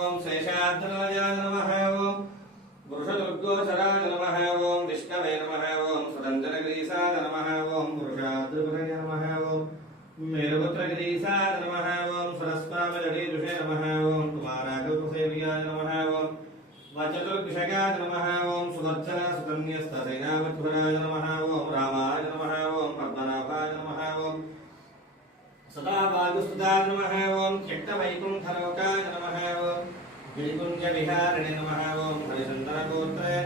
ఓం శేషార్థనాయ నమ ఓం వృషదుర్గోచరాయ నమ ఓం విష్ణవే నమ ఓం సురంజనగిరీశాయ నమ ఓం పురుషాద్రిపదయ నమ ఓం మేరుపుత్రగిరీశాయ నమ ఓం సరస్వామిజడీజుషే నమ ఓం కుమారాకల్పసేవ్యాయ నమ ఓం వచతుర్విషయాయ నమ ఓం సుదర్శన సుకన్యస్తసేనామధ్వరాయ నమ ఓం రామాయ నమ ఓం పద్మనాభాయ నమ ఓం సదా వాయుసుదాయ నమ ఓం చిట్టవైకుంఠలోకాయ నమః श्रीकुञ्जविहारिणे नमः ॐ हरिसन्दनगोत्रे